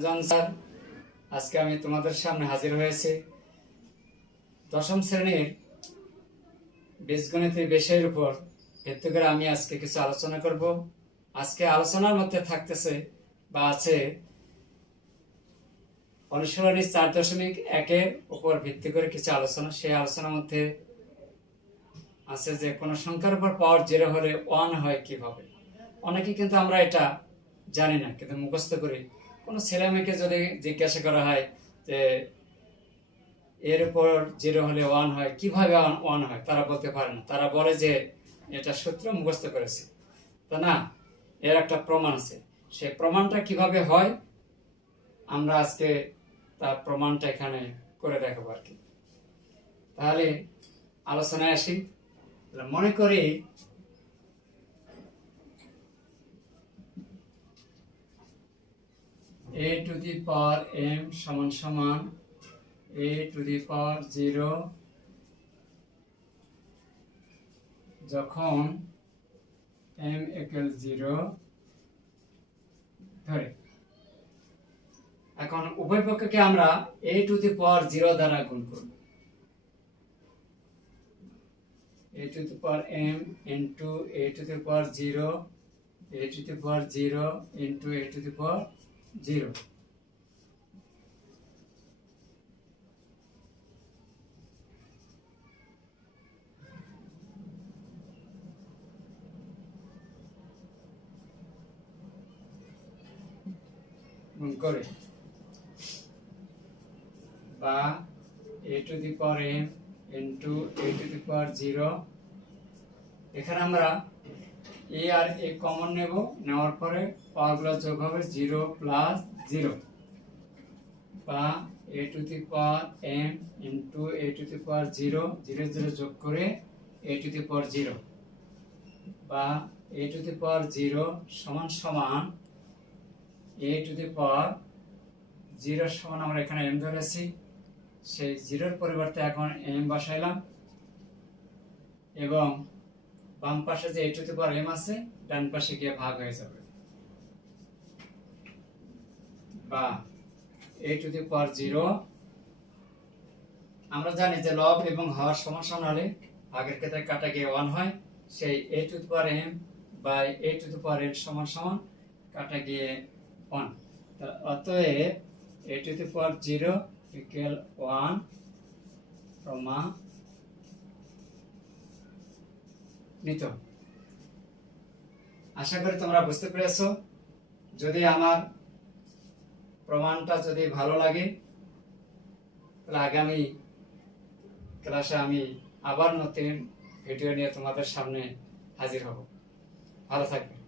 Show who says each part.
Speaker 1: Ramzan sir, আজকে আমি তোমাদের সামনে হাজির হয়েছি। দশম শ্রেণির বীজগণিতের বিষয়ের উপর ভিত্তি করে আমি আজকে কিছু আলোচনা করব। আজকে আলোচনার মধ্যে থাকতেছে বা আছে অনুশীলনী চার দশমিক একের উপর ভিত্তি করে কিছু আলোচনা। সেই আলোচনার মধ্যে আছে যে, কোনো সংখ্যার উপর পাওয়ার জিরো হলে ওয়ান হয় কীভাবে? অনেকে কিন্তু আমরা এটা জানি না, কিন্তু মুখস্থ করি। কোনো ছেলে মেয়েকে যদি জিজ্ঞাসা করা হয় যে, এর উপর জিরো হলে ওয়ান হয়, কীভাবে ওয়ান হয়? তারা বলতে পারে না। তারা বলে যে, এটা সূত্র মুখস্থ করেছে। তা না, এর একটা প্রমাণ আছে। সে প্রমাণটা কীভাবে হয়, আমরা আজকে তার প্রমাণটা এখানে করে দেখাবো আর কি। তাহলে আলোচনায় আসি। মনে করি a to the power m সমান সমান a to the power 0 যখন m equal 0 ধরে এখন উভয় পক্ষকে আমরা a to the power 0 দ্বারা গুণ করব a to the power m into a to the power 0 a to the power 0 into a to the power 0 গুণ করে বা a to the power m into a to the power 0 এখানে আমরা এ আর a common নেব, নেওয়ার পরে পাওয়ারগুলো যোগ হবে জিরো প্লাস জিরো বা a to the power m into a to the power zero zero zero যোগ করে এ টু দি পাওয়ার জিরো বা এ টু দি পাওয়ার জিরো সমান সমান A to the power zero সমান আমরা এখানে এম ধরেছি। সেই জিরোর পরিবর্তে এখন এম বসাইলাম। এবং বাম পাশে যে এ টু পাওয়ার এম আছে, ডান পাশে গিয়ে ভাগ হয়ে যাবে। বা এ টু দি জিরো আমরা জানি যে লব এবং হওয়ার সমান হলে আগের ক্ষেত্রে কাটা গিয়ে ওয়ান হয়। সেই a to the m by a to the n সমান সমান কাটা গিয়ে ওয়ান অতএব a to the zero equal one প্রমা নিত। আশা করি তোমরা বুঝতে পেরেছ। যদি আমার প্রমাণটা যদি ভালো লাগে, তাহলে আগামী ক্লাসে আমি আবার নতুন ভিডিও নিয়ে তোমাদের সামনে হাজির হব। ভালো থাকবে।